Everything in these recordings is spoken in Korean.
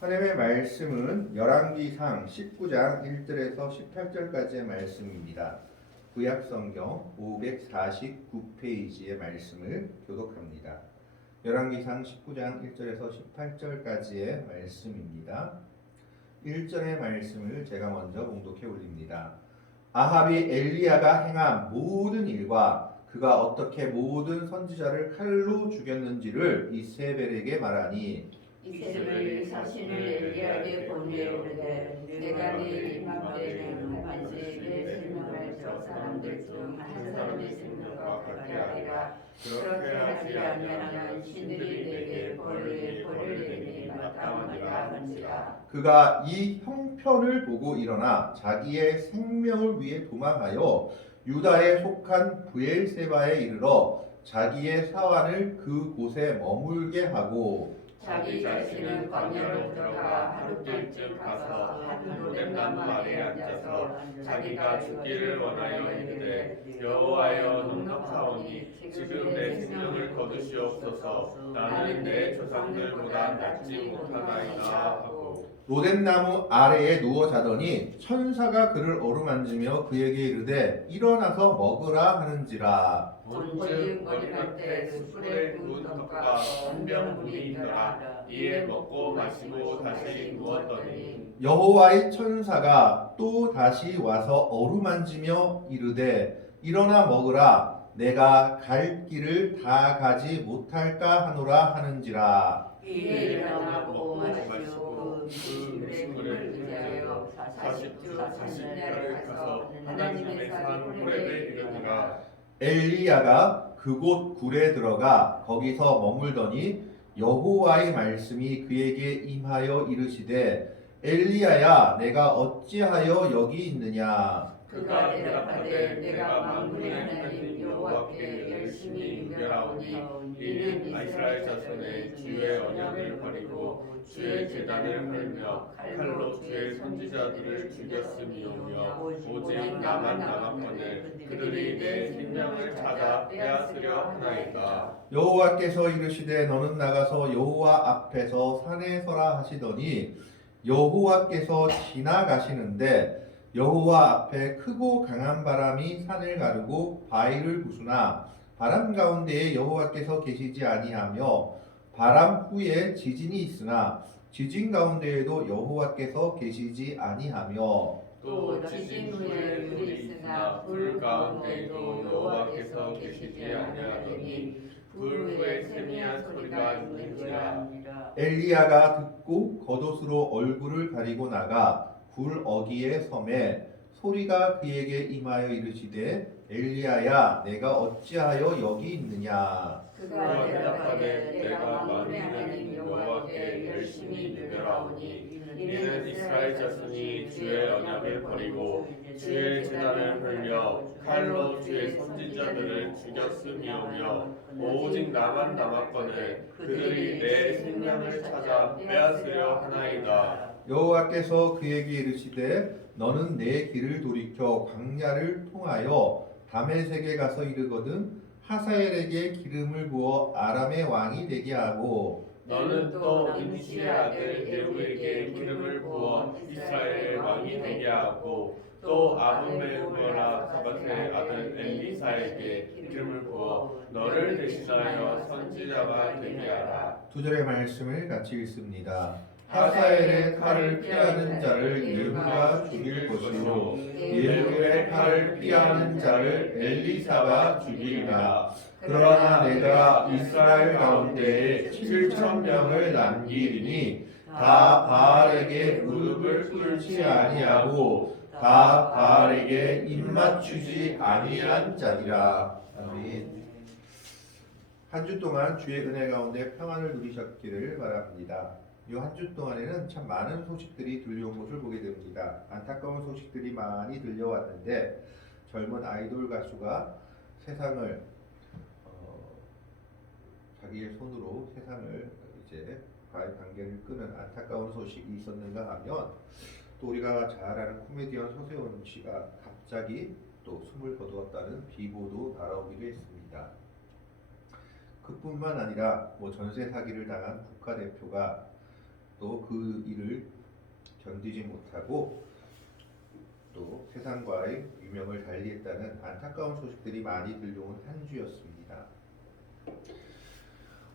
하나님의 말씀은 열왕기상 19장 1절에서 18절까지의 말씀입니다. 구약성경 549페이지의 말씀을 교독합니다. 열왕기상 19장 1절에서 18절까지의 말씀입니다. 1절의 말씀을 제가 먼저 봉독해 올립니다. 아합이 엘리야가 행한 모든 일과 그가 어떻게 모든 선지자를 칼로 죽였는지를 이세벨에게 말하니 이세벨이 사신을 엘리야에게 보내어 이르되 내가 네 이맘때는 반세에게 생명할 저 사람들 중 한 사람의 생명과 같게 하리라. 그렇게 하지 아니하면 신들이 내게 벌을 내리니 마땅하니라 한지라. 그가 이 형편을 보고 일어나 자기의 생명을 위해 도망하여 유다에 속한 브엘세바에 이르러 자기의 사환을 그곳에 머물게 하고 자기 자신은 광야로 들어가 하룻길쯤 가서 한 로뎀나무 아래에 앉아서 자기가 죽기를 원하여 이르되 여호와여 넉넉하오니 지금 내 생명을 거두시옵소서. 나는 내 조상들보다 낫지 못하나이다 하고 로뎀나무 아래에 누워 자더니 천사가 그를 어루만지며 그에게 이르되 일어나서 먹으라 하는지라. 본즉 어린할 때 숯불에 구운 떡과 한 병 물이 있더라. 이에 먹고 마시고 다시 누웠더니 여호와의 천사가 또 다시 와서 어루만지며 이르되 일어나 먹으라 내가 갈 길을 다 가지 못할까 하노라 하는지라. 이에 일어나 먹고 마시고 그 음식물을 의지하여 40주 40년을 가서 하나님의 산 호렙에 이르니라. 엘리야가 그곳 굴에 들어가 거기서 머물더니 여호와의 말씀이 그에게 임하여 이르시되 엘리야야 내가 어찌하여 여기 있느냐. 그가 대답하되 내가 만군의 하나님 여호와께 열심히 유별하오니 이는 이스라엘 자손의 주의 언약을 버리고 주의 제단을 헐며 칼로 주의 선지자들을 죽였음이오며 오직 나만 남았거늘 그들이 내 생명을 찾아 빼앗으려 하나이다. 여호와께서 이르시되 너는 나가서 여호와 앞에서 산에 서라 하시더니 여호와께서 지나가시는데 여호와 앞에 크고 강한 바람이 산을 가르고 바위를 부수나 바람 가운데에 여호와께서 계시지 아니하며 바람 후에 지진이 있으나 지진 가운데에도 여호와께서 계시지 아니하며 또 지진 후에 불이 있으나 불 가운데에도 여호와께서 계시지 아니하더니 불 후에 세미한 소리가 있는지라. 엘리야가 듣고 겉옷으로 얼굴을 가리고 나가 굴 어귀에 섬에 소리가 그에게 임하여 이르시되 엘리야야 내가 어찌하여 여기 있느냐. 그가 대답하되 내가 만군의 하나님 여호와께 열심히 유별하오니 이는 이스라엘 자손이 주의 언약을 버리고 주의 제단을 헐며 칼로 주의 선지자들을 죽였음이오며 오직 나만 남았거늘 그들이 내 생명을 찾아 빼앗으려 하나이다. 여호와께서 그에게 이르시되 너는 내 길을 돌이켜 광야를 통하여 다메섹에 가서 이르거든 하사엘에게 기름을 부어 아람의 왕이 되게 하고 너는 또 임시의 아들 예후에게 기름을 부어 이스라엘의 왕이 되게 하고 또 아브멜므라 사밧의 아들 엘리사에게 기름을 부어 너를 대신하여 선지자가 되게 하라. 두 절의 말씀을 같이 읽습니다. 하사엘의 칼을 피하는 자를 예후가 죽일 것이요 예후의 칼을 피하는 자를 엘리사가 죽이리라. 그러나 내가 이스라엘 가운데에 7,000명을 남기리니 다 바알에게 무릎을 꿇지 아니하고 다 바알에게 입맞추지 아니한 자니라. 아멘. 한 주 동안 주의 은혜 가운데 평안을 누리셨기를 바랍니다. 이 한 주 동안에는 참 많은 소식들이 들려온 것을 보게 됩니다. 안타까운 소식들이 많이 들려왔는데 젊은 아이돌 가수가 세상을 자기의 손으로 세상을 이제 과의 관계를 끄는 안타까운 소식이 있었는가 하면 또 우리가 잘 아는 코미디언 서세원 씨가 갑자기 또 숨을 거두었다는 비보도 날아오기도 했습니다. 그뿐만 아니라 전세 사기를 당한 국가대표가 또 그 일을 견디지 못하고 또 세상과의 유명을 달리했다는 안타까운 소식들이 많이 들려온 한 주였습니다.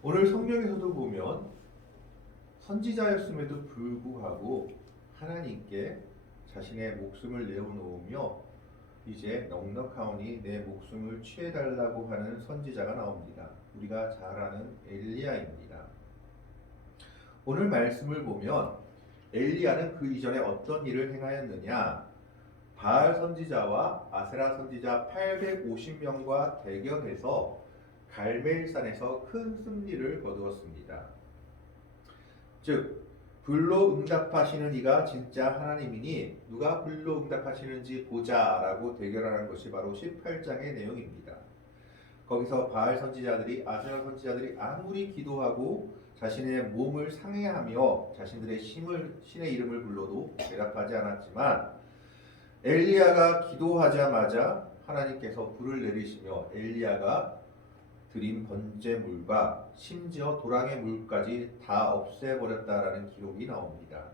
오늘 성경에서도 보면 선지자였음에도 불구하고 하나님께 자신의 목숨을 내어놓으며 이제 넉넉하오니 내 목숨을 취해달라고 하는 선지자가 나옵니다. 우리가 잘 아는 엘리야입니다. 오늘 말씀을 보면 엘리야는 그 이전에 어떤 일을 행하였느냐? 바알 선지자와 아세라 선지자 850명과 대결해서 갈멜산에서 큰 승리를 거두었습니다. 즉 불로 응답하시는 이가 진짜 하나님이니 누가 불로 응답하시는지 보자라고 대결하는 것이 바로 18장의 내용입니다. 거기서 바알 선지자들이 아세라 선지자들이 아무리 기도하고 자신의 몸을 상해하며 자신들의 신의 이름을 불러도 대답하지 않았지만 엘리야가 기도하자마자 하나님께서 불을 내리시며 엘리야가 드린 번제물과 심지어 도랑의 물까지 다 없애버렸다라는 기록이 나옵니다.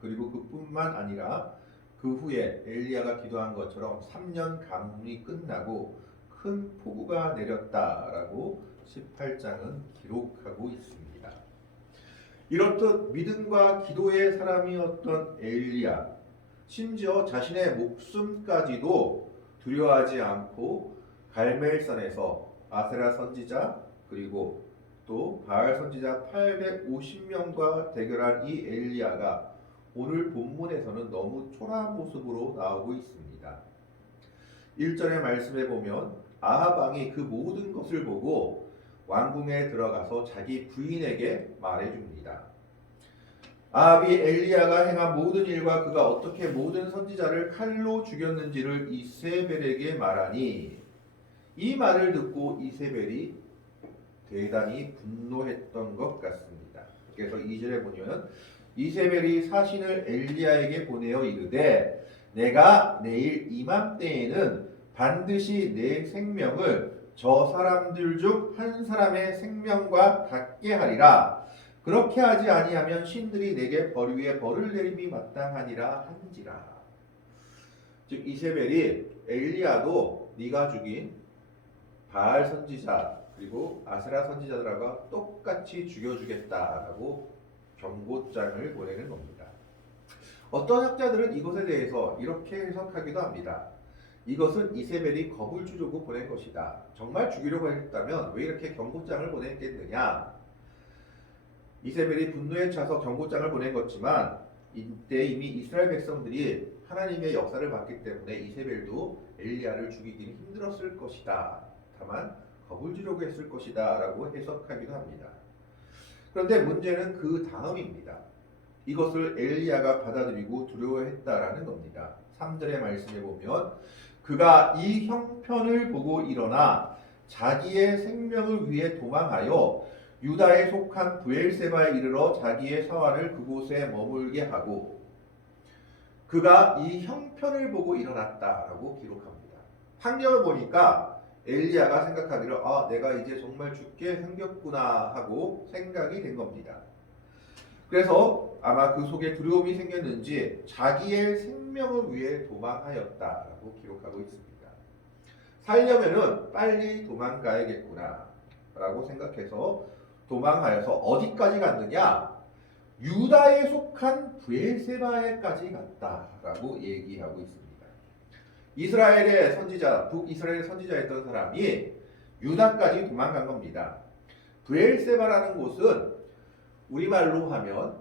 그리고 그뿐만 아니라 그 후에 엘리야가 기도한 것처럼 3년 가뭄이 끝나고 큰 폭우가 내렸다라고 18장은 기록하고 있습니다. 이렇듯 믿음과 기도의 사람이었던 엘리야, 심지어 자신의 목숨까지도 두려워하지 않고 갈멜산에서 아세라 선지자 그리고 또 바알 선지자 850명과 대결한 이 엘리야가 오늘 본문에서는 너무 초라한 모습으로 나오고 있습니다. 1절의 말씀에 보면 아합 왕이 그 모든 것을 보고 왕궁에 들어가서 자기 부인에게 말해줍니다. 아합이 엘리야가 행한 모든 일과 그가 어떻게 모든 선지자를 칼로 죽였는지를 이세벨에게 말하니 이 말을 듣고 이세벨이 대단히 분노했던 것 같습니다. 그래서 2절에 보면 이세벨이 사신을 엘리야에게 보내어 이르되 내가 내일 이맘때에는 반드시 내 생명을 저 사람들 중 한 사람의 생명과 같게 하리라. 그렇게 하지 아니하면 신들이 내게 벌 위에 벌을 내림이 마땅하니라 한지라. 즉 이세벨이 엘리야도 네가 죽인 바알 선지자 그리고 아세라 선지자들과 똑같이 죽여주겠다라고 경고장을 보내는 겁니다. 어떤 학자들은 이것에 대해서 이렇게 해석하기도 합니다. 이것은 이세벨이 겁을 주려고 보낸 것이다. 정말 죽이려고 했다면 왜 이렇게 경고장을 보냈겠느냐? 이세벨이 분노에 차서 경고장을 보낸 것지만 이때 이미 이스라엘 백성들이 하나님의 역사를 봤기 때문에 이세벨도 엘리야를 죽이기는 힘들었을 것이다. 다만 겁을 주려고 했을 것이다 라고 해석하기도 합니다. 그런데 문제는 그 다음입니다. 이것을 엘리야가 받아들이고 두려워했다라는 겁니다. 3절의 말씀에 보면 그가 이 형편을 보고 일어나 자기의 생명을 위해 도망하여 유다에 속한 브엘세바에 이르러 자기의 사활을 그곳에 머물게 하고 그가 이 형편을 보고 일어났다라고 기록합니다. 환경을 보니까 엘리야가 생각하기를 내가 이제 정말 죽게 생겼구나 하고 생각이 된 겁니다. 그래서 아마 그 속에 두려움이 생겼는지 자기의 생명을 위해 도망하였다라고 기록하고 있습니다. 살려면은 빨리 도망가야겠구나 라고 생각해서 도망하여서 어디까지 갔느냐? 유다에 속한 브엘세바에까지 갔다라고 얘기하고 있습니다. 이스라엘의 선지자, 북이스라엘의 선지자였던 사람이 유다까지 도망간 겁니다. 브엘세바라는 곳은 우리말로 하면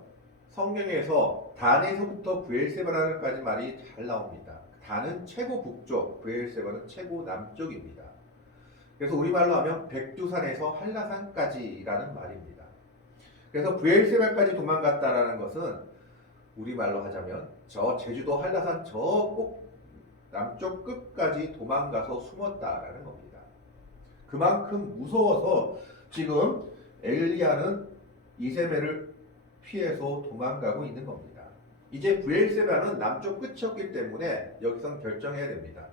성경에서 단에서부터 브엘세바라는까지 말이 잘 나옵니다. 단은 최고 북쪽, 브엘세바는 최고 남쪽입니다. 그래서 우리말로 하면 백두산에서 한라산까지라는 말입니다. 그래서 브엘세바까지 도망갔다라는 것은 우리말로 하자면 저 제주도 한라산 저 꼭 남쪽 끝까지 도망가서 숨었다라는 겁니다. 그만큼 무서워서 지금 엘리야는 이세벨을 피해서 도망가고 있는 겁니다. 이제 브엘세바는 남쪽 끝이었기 때문에 여기선 결정해야 됩니다.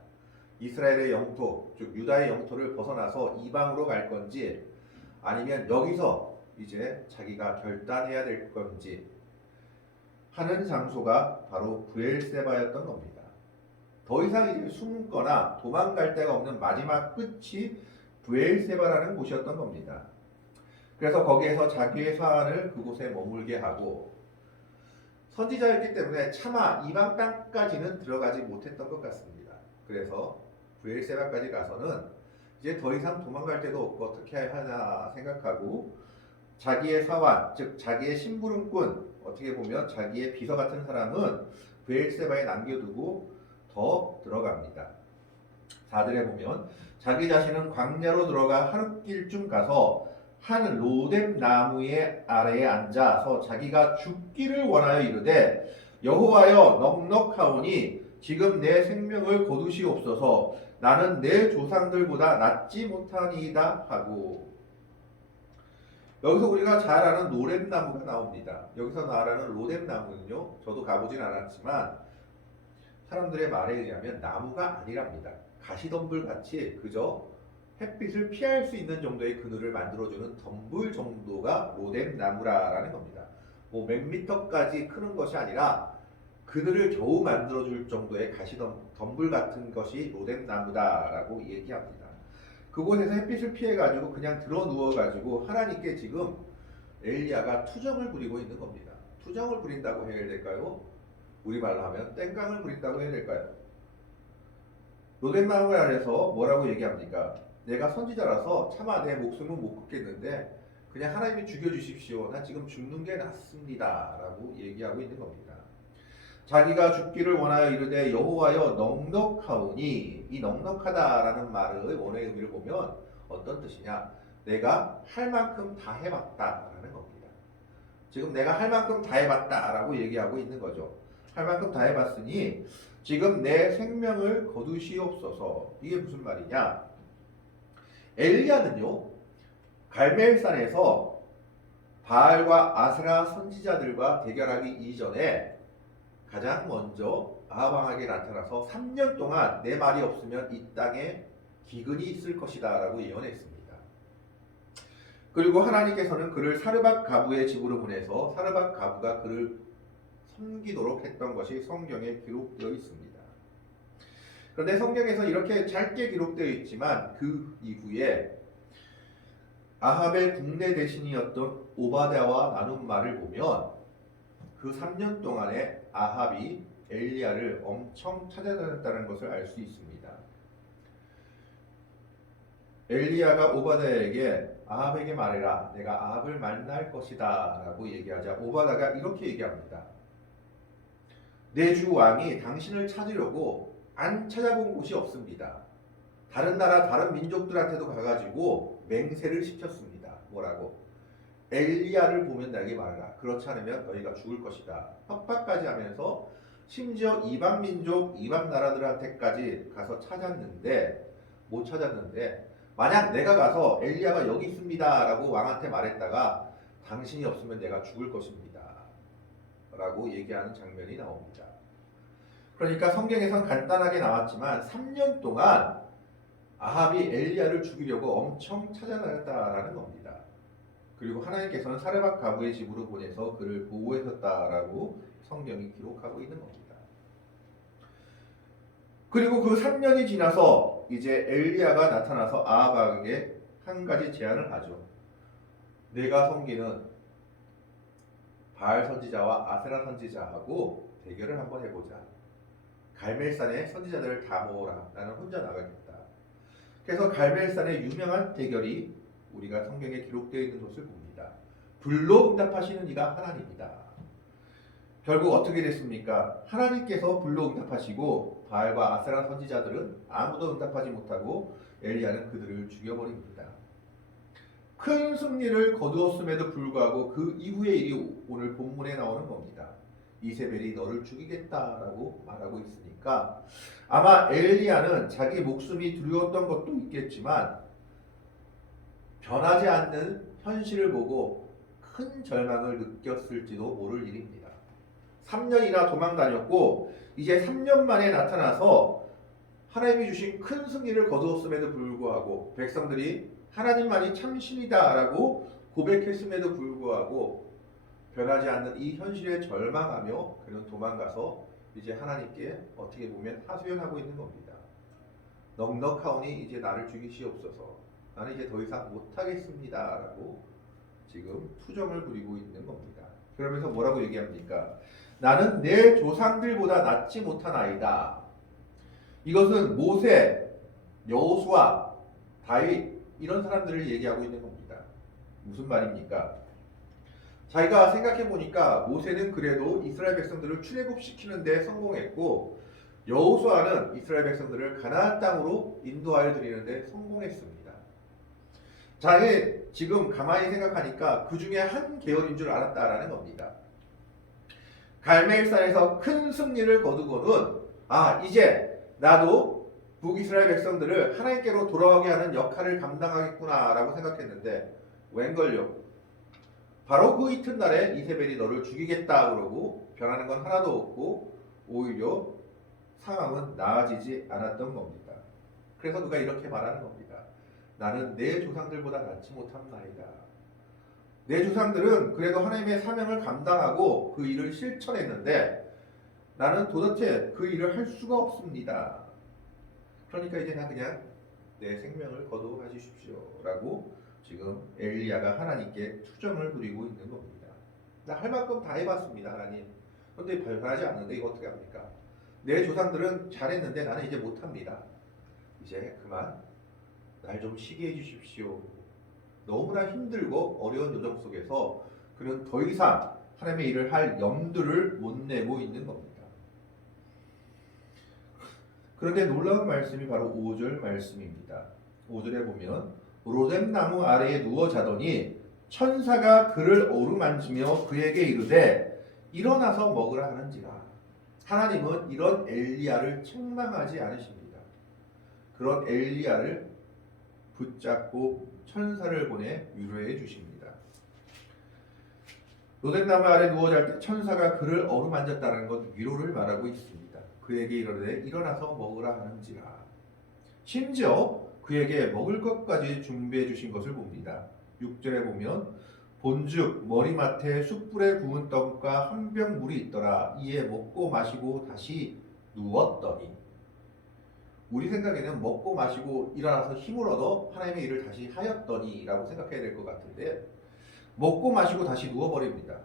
이스라엘의 영토, 즉 유다의 영토를 벗어나서 이방으로 갈 건지 아니면 여기서 이제 자기가 결단해야 될 건지 하는 장소가 바로 브엘세바였던 겁니다. 더 이상 이제 숨거나 도망갈 데가 없는 마지막 끝이 브엘세바라는 곳이었던 겁니다. 그래서 거기에서 자기의 사안을 그곳에 머물게 하고 선지자였기 때문에 차마 이방 땅까지는 들어가지 못했던 것 같습니다. 그래서 브엘세바까지 가서는 이제 더 이상 도망갈 데도 없고 어떻게 해야 하나 생각하고 자기의 사환, 즉 자기의 심부름꾼, 어떻게 보면 자기의 비서 같은 사람은 브엘세바에 남겨두고 더 들어갑니다. 4절에 보면 자기 자신은 광야로 들어가 하룻길쯤 가서 한 로뎀 나무의 아래에 앉아서 자기가 죽기를 원하여 이르되 여호와여 넉넉하오니 지금 내 생명을 거두시옵소서 나는 내 조상들보다 낫지 못하니이다 하고 여기서 우리가 잘 아는 로뎀 나무가 나옵니다. 여기서 말하는 로뎀 나무는요 저도 가보진 않았지만 사람들의 말에 의하면 나무가 아니랍니다. 가시덤불 같이 그저 햇빛을 피할 수 있는 정도의 그늘을 만들어주는 덤불 정도가 로뎀 나무라는 겁니다. 뭐 몇 미터까지 크는 것이 아니라 그늘을 겨우 만들어줄 정도의 가시덤불 같은 것이 로뎀 나무다라고 얘기합니다. 그곳에서 햇빛을 피해가지고 그냥 들어 누워가지고 하나님께 지금 엘리야가 투정을 부리고 있는 겁니다. 투정을 부린다고 해야 될까요? 우리말로 하면 땡깡을 부린다고 해야 될까요? 로뎀 나무 아래서 뭐라고 얘기합니까? 내가 선지자라서 차마 내 목숨은 못 걷겠는데 그냥 하나님이 죽여주십시오. 나 지금 죽는 게 낫습니다. 라고 얘기하고 있는 겁니다. 자기가 죽기를 원하여 이르되 여호와여 넉넉하오니 이 넉넉하다라는 말의 원어의 의미를 보면 어떤 뜻이냐? 내가 할 만큼 다 해봤다라는 겁니다. 지금 내가 할 만큼 다 해봤다라고 얘기하고 있는 거죠. 할 만큼 다 해봤으니 지금 내 생명을 거두시옵소서. 이게 무슨 말이냐? 엘리야는요 갈멜산에서 바알과 아스라 선지자들과 대결하기 이전에 가장 먼저 아합 왕에게 나타나서 3년 동안 내 말이 없으면 이 땅에 기근이 있을 것이다 라고 예언했습니다. 그리고 하나님께서는 그를 사르밧 가부의 집으로 보내서 사르밧 가부가 그를 섬기도록 했던 것이 성경에 기록되어 있습니다. 그런데 성경에서 이렇게 짧게 기록되어 있지만 그 이후에 아합의 국내 대신이었던 오바댜와 나눈 말을 보면 그 3년 동안에 아합이 엘리야를 엄청 찾아다녔다는 것을 알 수 있습니다. 엘리야가 오바댜에게 아합에게 말해라 내가 아합을 만날 것이다 라고 얘기하자 오바댜가 이렇게 얘기합니다. 내 주 왕이 당신을 찾으려고 안 찾아본 곳이 없습니다. 다른 나라 다른 민족들한테도 가가지고 맹세를 시켰습니다. 뭐라고? 엘리야를 보면 나에게 말하라. 그렇지 않으면 너희가 죽을 것이다. 협박까지 하면서 심지어 이방 민족, 이방 나라들한테까지 가서 찾았는데 못 찾았는데 만약 내가 가서 엘리야가 여기 있습니다 라고 왕한테 말했다가 당신이 없으면 내가 죽을 것입니다 라고 얘기하는 장면이 나옵니다. 그러니까 성경에선 간단하게 나왔지만 3년 동안 아합이 엘리야를 죽이려고 엄청 찾아다녔다라는 겁니다. 그리고 하나님께서는 사르밧 가부의 집으로 보내서 그를 보호하셨다라고 성경이 기록하고 있는 겁니다. 그리고 그 3년이 지나서 이제 엘리야가 나타나서 아합에게 한 가지 제안을 하죠. 내가 섬기는 바알 선지자와 아세라 선지자하고 대결을 한번 해보자. 갈멜산에 선지자들을 다 모으라. 나는 혼자 나가겠다. 그래서 갈멜산의 유명한 대결이 우리가 성경에 기록되어 있는 것을 봅니다. 불로 응답하시는 이가 하나님이다. 결국 어떻게 됐습니까? 하나님께서 불로 응답하시고 바알과 아세라 선지자들은 아무도 응답하지 못하고 엘리야는 그들을 죽여버립니다. 큰 승리를 거두었음에도 불구하고 그 이후의 일이 오늘 본문에 나오는 겁니다. 이세벨이 너를 죽이겠다라고 말하고 있으니까 아마 엘리야는 자기 목숨이 두려웠던 것도 있겠지만 변하지 않는 현실을 보고 큰 절망을 느꼈을지도 모를 일입니다. 3년이나 도망 다녔고 이제 3년 만에 나타나서 하나님이 주신 큰 승리를 거두었음에도 불구하고 백성들이 하나님만이 참신이다라고 고백했음에도 불구하고 변하지 않는 이 현실에 절망하며 그는 도망가서 이제 하나님께 어떻게 보면 하소연하고 있는 겁니다. 넉넉하오니 이제 나를 죽이시옵소서. 나는 이제 더 이상 못하겠습니다 라고 지금 투정을 부리고 있는 겁니다. 그러면서 뭐라고 얘기합니까? 나는 내 조상들보다 낫지 못하나이다. 이것은 모세, 여호수아, 다윗 이런 사람들을 얘기하고 있는 겁니다. 무슨 말입니까? 자기가 생각해 보니까 모세는 그래도 이스라엘 백성들을 출애굽시키는 데 성공했고 여호수아는 이스라엘 백성들을 가나안 땅으로 인도하여 드리는 데 성공했습니다. 자기 지금 가만히 생각하니까 그 중에 한 계열인 줄 알았다라는 겁니다. 갈멜산에서 큰 승리를 거두고는 이제 나도 북이스라엘 백성들을 하나님께로 돌아오게 하는 역할을 감당하겠구나라고 생각했는데 웬걸요? 바로 그 이튿날에 이세벨이 너를 죽이겠다 그러고 변하는 건 하나도 없고 오히려 상황은 나아지지 않았던 겁니다. 그래서 그가 이렇게 말하는 겁니다. 나는 내 조상들보다 낫지 못함나이다. 내 조상들은 그래도 하나님의 사명을 감당하고 그 일을 실천했는데 나는 도대체 그 일을 할 수가 없습니다. 그러니까 이제 나 그냥 내 생명을 거두어 가주십시오 라고 지금 엘리야가 하나님께 투정을 부리고 있는 겁니다. 나 할 만큼 다 해봤습니다 하나님. 그런데 변하지 않는데 이거 어떻게 합니까? 내 조상들은 잘했는데 나는 이제 못합니다. 이제 그만 날 좀 쉬게 해주십시오. 너무나 힘들고 어려운 여정 속에서 그는 더 이상 하나님의 일을 할 염두를 못 내고 있는 겁니다. 그런데 놀라운 말씀이 바로 5절 말씀입니다. 5절에 보면 로뎀나무 아래에 누워 자더니 천사가 그를 어루만지며 그에게 이르되 일어나서 먹으라 하는지라. 하나님은 이런 엘리야를 책망하지 않으십니다. 그런 엘리야를 붙잡고 천사를 보내 위로해 주십니다. 로뎀나무 아래 누워 잘 때 천사가 그를 어루만졌다는 것 위로를 말하고 있습니다. 그에게 이르되 일어나서 먹으라 하는지라. 심지어 그에게 먹을 것까지 준비해 주신 것을 봅니다. 6절에 보면 본즉 머리맡에 숯불에 구운 떡과 한 병 물이 있더라. 이에 먹고 마시고 다시 누웠더니. 우리 생각에는 먹고 마시고 일어나서 힘을 얻어 하나님의 일을 다시 하였더니 라고 생각해야 될 것 같은데 먹고 마시고 다시 누워버립니다.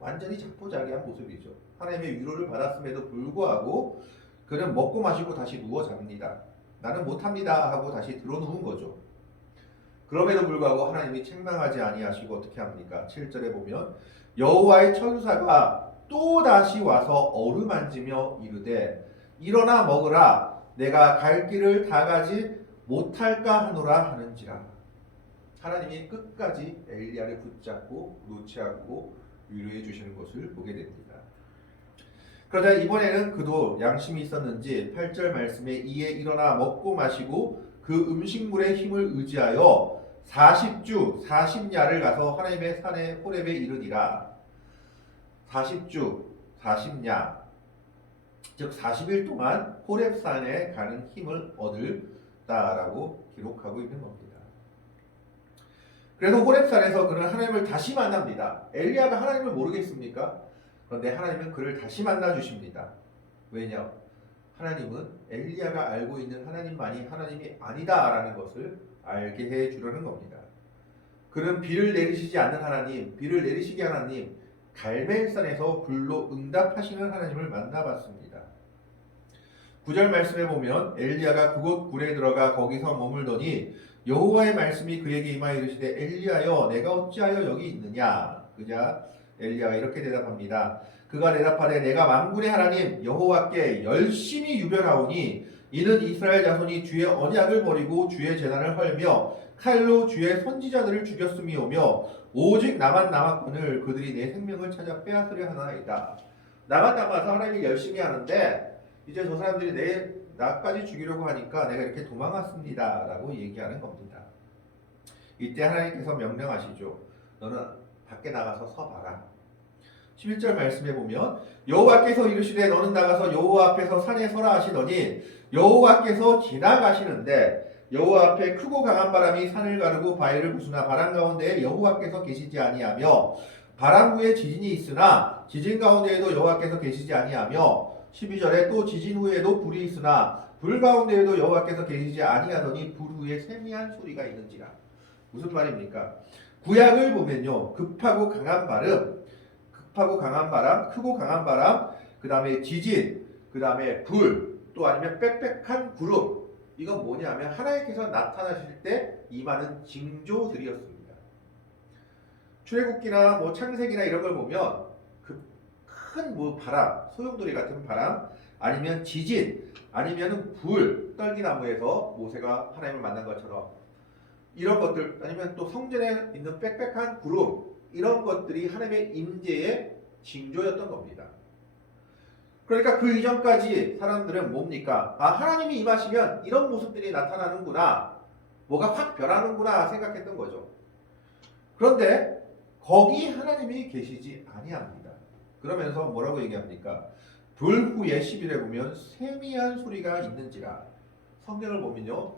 완전히 자포자기한 모습이죠. 하나님의 위로를 받았음에도 불구하고 그는 먹고 마시고 다시 누워 잡니다. 나는 못합니다 하고 다시 들어누운 거죠. 그럼에도 불구하고 하나님이 책망하지 아니하시고 어떻게 합니까? 7절에 보면 여호와의 천사가 또 다시 와서 어루만지며 이르되 일어나 먹으라. 내가 갈 길을 다 가지 못할까 하노라 하는지라. 하나님이 끝까지 엘리야를 붙잡고 놓지 않고 위로해 주시는 것을 보게 됩니다. 그러자 이번에는 그도 양심이 있었는지 8절 말씀에 이에 일어나 먹고 마시고 그 음식물의 힘을 의지하여 40주 40야를 가서 하나님의 산에 호렙에 이르니라. 40주 40야 즉 40일 동안 호렙산에 가는 힘을 얻을다라고 기록하고 있는 겁니다. 그래서 호렙산에서 그는 하나님을 다시 만납니다. 엘리야가 하나님을 모르겠습니까? 그런데 하나님은 그를 다시 만나 주십니다. 왜냐? 하나님은 엘리야가 알고 있는 하나님만이 하나님이 아니다라는 것을 알게 해 주려는 겁니다. 그는 비를 내리시지 않는 하나님, 비를 내리시게 하나님, 갈멜산에서 불로 응답하시는 하나님을 만나봤습니다. 9절 말씀에 보면 엘리야가 그곳 굴에 들어가 거기서 머물더니 여호와의 말씀이 그에게 임하여 이르시되 엘리야여 내가 어찌하여 여기 있느냐. 그자 엘리야가 이렇게 대답합니다. 그가 대답하되 내가 만군의 하나님 여호와께 열심히 유별하오니 이는 이스라엘 자손이 주의 언약을 버리고 주의 제단을 헐며 칼로 주의 선지자들을 죽였음이오며 오직 나만 남았거늘 그들이 내 생명을 찾아 빼앗으려 하나이다. 나만 남아서 하나님이 열심히 하는데 이제 저 사람들이 나까지 죽이려고 하니까 내가 이렇게 도망갔습니다 라고 얘기하는 겁니다. 이때 하나님께서 명령하시죠. 너는 밖에 나가서 서봐라. 11절 말씀에 보면 여호와께서 이르시되 너는 나가서 여호와 앞에서 산에 서라 하시더니 여호와께서 지나가시는데 여호와 앞에 크고 강한 바람이 산을 가르고 바위를 부수나 바람 가운데에 여호와께서 계시지 아니하며 바람 후에 지진이 있으나 지진 가운데에도 여호와께서 계시지 아니하며 12절에 또 지진 후에도 불이 있으나 불 가운데에도 여호와께서 계시지 아니하더니 불 후에 세미한 소리가 있는지라. 무슨 말입니까? 구약을 보면요, 급하고 강한 바람, 크고 강한 바람, 그 다음에 지진, 그 다음에 불, 또 아니면 빽빽한 구름, 이건 뭐냐면 하나님께서 나타나실 때 임하는 징조들이었습니다. 출애굽기나 뭐 창세기나 이런 걸 보면 그 큰 뭐 바람, 소용돌이 같은 바람, 아니면 지진, 아니면 불, 떨기나무에서 모세가 하나님을 만난 것처럼 이런 것들, 아니면 또 성전에 있는 빽빽한 구름, 이런 것들이 하나님의 임재의 징조였던 겁니다. 그러니까 그 이전까지 사람들은 뭡니까? 아, 하나님이 임하시면 이런 모습들이 나타나는구나, 뭐가 확 변하는구나 생각했던 거죠. 그런데 거기 하나님이 계시지 아니합니다. 그러면서 뭐라고 얘기합니까? 불 후에 10일에 보면 세미한 소리가 있는지라. 성경을 보면요,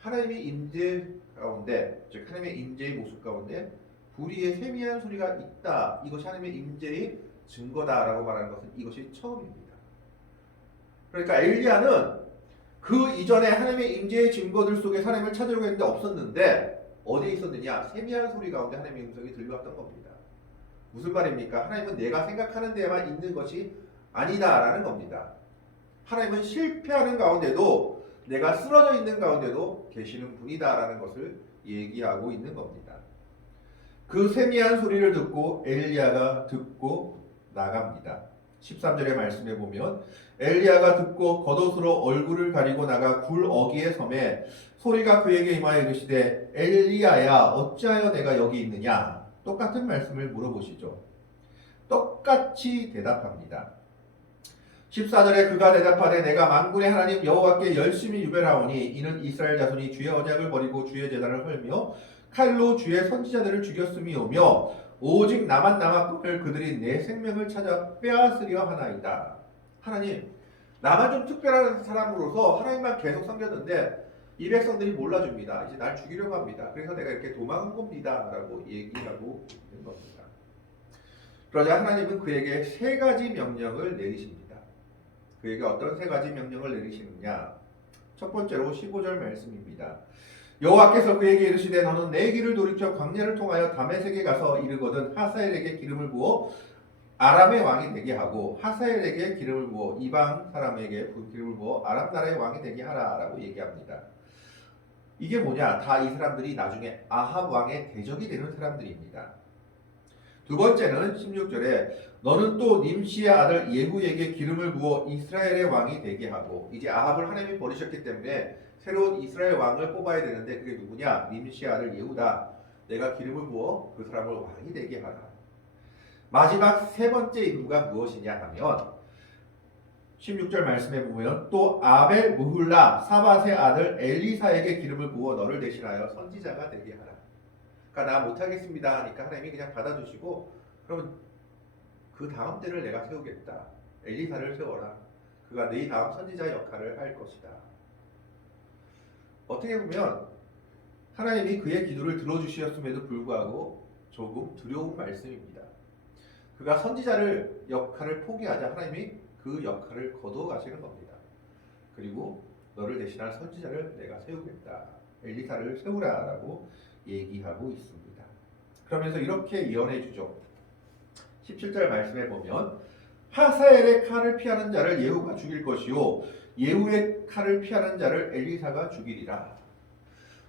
하나님의 임재 가운데, 즉 하나님의 임재의 모습 가운데 불의의 세미한 소리가 있다, 이것이 하나님의 임재의 증거다라고 말하는 것은 이것이 처음입니다. 그러니까 엘리야는 그 이전에 하나님의 임재의 증거들 속에 하나님을 찾으려고 했는데 없었는데 어디에 있었느냐? 세미한 소리 가운데 하나님의 음성이 들려왔던 겁니다. 무슨 말입니까? 하나님은 내가 생각하는 데에만 있는 것이 아니다라는 겁니다. 하나님은 실패하는 가운데도, 내가 쓰러져 있는 가운데도 계시는 분이다라는 것을 얘기하고 있는 겁니다. 그 세미한 소리를 듣고 엘리야가 듣고 나갑니다. 13절의 말씀에 보면 엘리야가 듣고 겉옷으로 얼굴을 가리고 나가 굴 어귀에 섬에 소리가 그에게 임하여 이르시되 엘리야야 어찌하여 내가 여기 있느냐. 똑같은 말씀을 물어보시죠. 똑같이 대답합니다. 14절에 그가 대답하되 내가 만군의 하나님 여호와께 열심히 유별하오니 이는 이스라엘 자손이 주의 언약을 버리고 주의 제단을 헐며 칼로 주의 선지자들을 죽였음이오며 오직 나만 남았거늘 그들이 내 생명을 찾아 빼앗으려 하나이다. 하나님, 나만 좀 특별한 사람으로서 하나님만 계속 섬겼는데 이 백성들이 몰라줍니다. 이제 날 죽이려고 합니다. 그래서 내가 이렇게 도망한 겁니다 라고 얘기하고 있는 겁니다. 그러자 하나님은 그에게 세 가지 명령을 내리십니다. 그에게 어떤 세 가지 명령을 내리시느냐? 첫 번째로 15절 말씀입니다. 여호와께서 그에게 이르시되 너는 내 길을 돌이켜 광야를 통하여 다메섹에 가서 이르거든 하사엘에게 기름을 부어 아람의 왕이 되게 하고 하사엘에게 기름을 부어 이방 사람에게 기름을 부어 아람 나라의 왕이 되게 하라라고 얘기합니다. 이게 뭐냐? 다 이 사람들이 나중에 아합 왕의 대적이 되는 사람들입니다. 두 번째는 16절에 너는 또 님시의 아들 예후에게 기름을 부어 이스라엘의 왕이 되게 하고, 이제 아합을 하나님이 버리셨기 때문에 새로운 이스라엘 왕을 뽑아야 되는데 그게 누구냐? 님시의 아들 예후다. 내가 기름을 부어 그 사람을 왕이 되게 하라. 마지막 세 번째 임무가 무엇이냐 하면 16절 말씀에 보면 또 아벨 무훌라 사밧의 아들 엘리사에게 기름을 부어 너를 대신하여 선지자가 되게 하라. 그러니까 나 못하겠습니다 하니까 하나님이 그냥 받아주시고, 그러면 그 다음 때를 내가 세우겠다. 엘리사를 세워라. 그가 네 다음 선지자 역할을 할 것이다. 어떻게 보면 하나님이 그의 기도를 들어주셨음에도 불구하고 조금 두려운 말씀입니다. 그가 선지자를 역할을 포기하자 하나님이 그 역할을 거두어 가시는 겁니다. 그리고 너를 대신할 선지자를 내가 세우겠다. 엘리사를 세우라라고 얘기하고 있습니다. 그러면서 이렇게 예언해 주죠. 17절 말씀에 보면 하사엘의 칼을 피하는 자를 예후가 죽일 것이요 예후의 칼을 피하는 자를 엘리사가 죽이리라.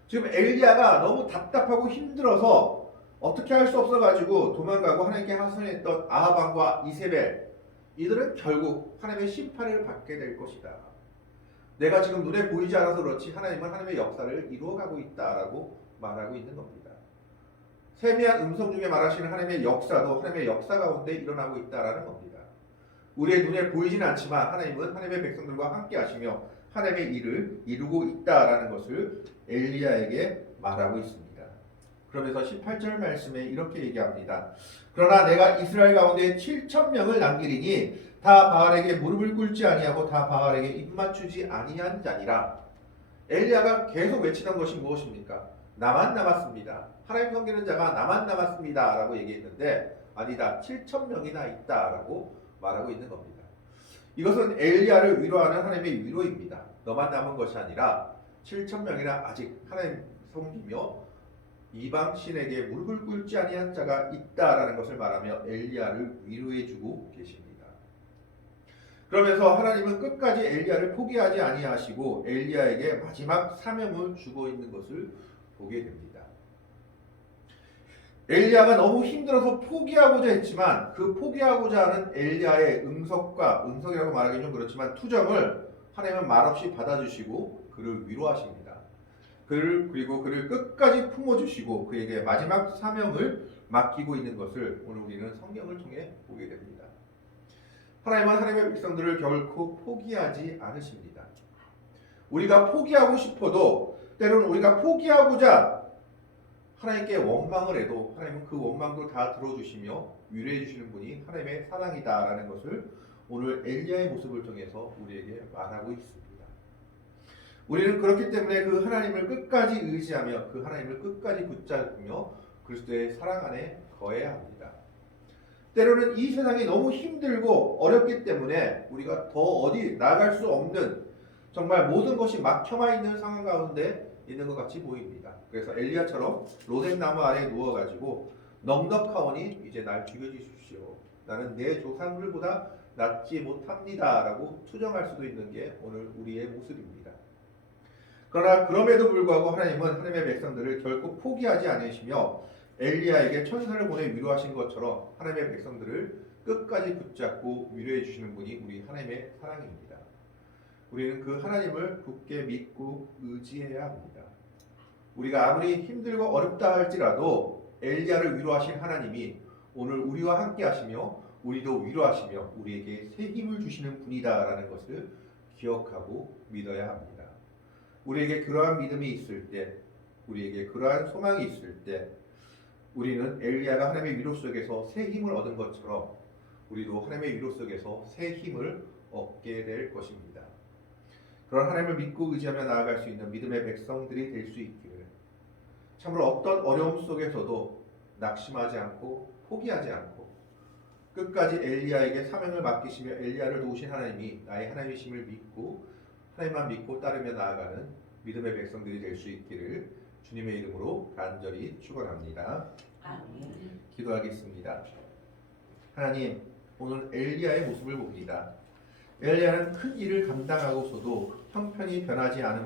지금 엘리야가 너무 답답하고 힘들어서 어떻게 할 수 없어가지고 도망가고 하나님께 하소연했던 아합 왕과 이세벨, 이들은 결국 하나님의 심판을 받게 될 것이다. 내가 지금 눈에 보이지 않아서 그렇지 하나님은 하나님의 역사를 이루어가고 있다라고 말하고 있는 겁니다. 세미한 음성 중에 말하시는 하나님의 역사도 하나님의 역사 가운데 일어나고 있다라는 겁니다. 우리의 눈에 보이지는 않지만 하나님은 하나님의 백성들과 함께 하시며 하나님의 일을 이루고 있다라는 것을 엘리야에게 말하고 있습니다. 그러면서 18절 말씀에 이렇게 얘기합니다. 그러나 내가 이스라엘 가운데 7,000명을 남기리니 다 바알에게 무릎을 꿇지 아니하고 다 바알에게 입맞추지 아니한 자니라. 엘리야가 계속 외치던 것이 무엇입니까? 나만 남았습니다. 하나님 섬기는 자가 나만 남았습니다. 라고 얘기했는데 아니다. 7,000명이나 있다라고 말하고 있는 겁니다. 이것은 엘리야를 위로하는 하나님의 위로입니다. 너만 남은 것이 아니라 7,000명이나 아직 하나님 섬기며 이방 신에게 무릎을 꿇지 아니한 자가 있다라는 것을 말하며 엘리야를 위로해주고 계십니다. 그러면서 하나님은 끝까지 엘리야를 포기하지 아니하시고 엘리야에게 마지막 사명을 주고 있는 것을 보게 됩니다. 엘리야가 너무 힘들어서 포기하고자 했지만 그 포기하고자 하는 엘리야의 응석이라고 말하기 좀 그렇지만 투정을 하나님은 말없이 받아주시고 그를 위로하십니다. 그리고 그를 끝까지 품어주시고 그에게 마지막 사명을 맡기고 있는 것을 오늘 우리는 성경을 통해 보게 됩니다. 하나님은 하나님의 백성들을 결코 포기하지 않으십니다. 우리가 포기하고 싶어도 때로는 우리가 포기하고자 하나님께 원망을 해도 하나님은 그 원망도 다 들어주시며 위로해 주시는 분이 하나님의 사랑이다라는 것을 오늘 엘리야의 모습을 통해서 우리에게 말하고 있습니다. 우리는 그렇기 때문에 그 하나님을 끝까지 의지하며 그 하나님을 끝까지 붙잡으며 그리스도의 사랑 안에 거해야 합니다. 때로는 이 세상이 너무 힘들고 어렵기 때문에 우리가 더 어디 나갈 수 없는 정말 모든 것이 막혀만 있는 상황 가운데 있는 것 같이 보입니다. 그래서 엘리야처럼 로뎀나무 아래에 누워가지고 넉넉하오니 이제 날 죽여주십시오. 나는 내 조상들보다 낫지 못합니다. 라고 투정할 수도 있는 게 오늘 우리의 모습입니다. 그러나 그럼에도 불구하고 하나님은 하나님의 백성들을 결코 포기하지 않으시며 엘리야에게 천사를 보내 위로하신 것처럼 하나님의 백성들을 끝까지 붙잡고 위로해 주시는 분이 우리 하나님의 사랑입니다. 우리는 그 하나님을 굳게 믿고 의지해야 합니다. 우리가 아무리 힘들고 어렵다 할지라도 엘리야를 위로하신 하나님이 오늘 우리와 함께 하시며 우리도 위로하시며 우리에게 새 힘을 주시는 분이다라는 것을 기억하고 믿어야 합니다. 우리에게 그러한 믿음이 있을 때, 우리에게 그러한 소망이 있을 때 우리는 엘리야가 하나님의 위로 속에서 새 힘을 얻은 것처럼 우리도 하나님의 위로 속에서 새 힘을 얻게 될 것입니다. 그런 하나님을 믿고 의지하며 나아갈 수 있는 믿음의 백성들이 될 수 있기를 참으로 어떤 어려움 속에서도 낙심하지 않고 포기하지 않고 끝까지 엘리야에게 사명을 맡기시며 엘리야를 도우신 하나님이 나의 하나님이심을 믿고 하나님만 믿고 따르며 나아가는 믿음의 백성들이 될 수 있기를 주님의 이름으로 간절히 축원합니다. 아멘. 기도하겠습니다. 하나님, 오늘 엘리야의 모습을 봅니다. 엘리야는 큰 일을 감당하고서도 형편이 변하지 않음을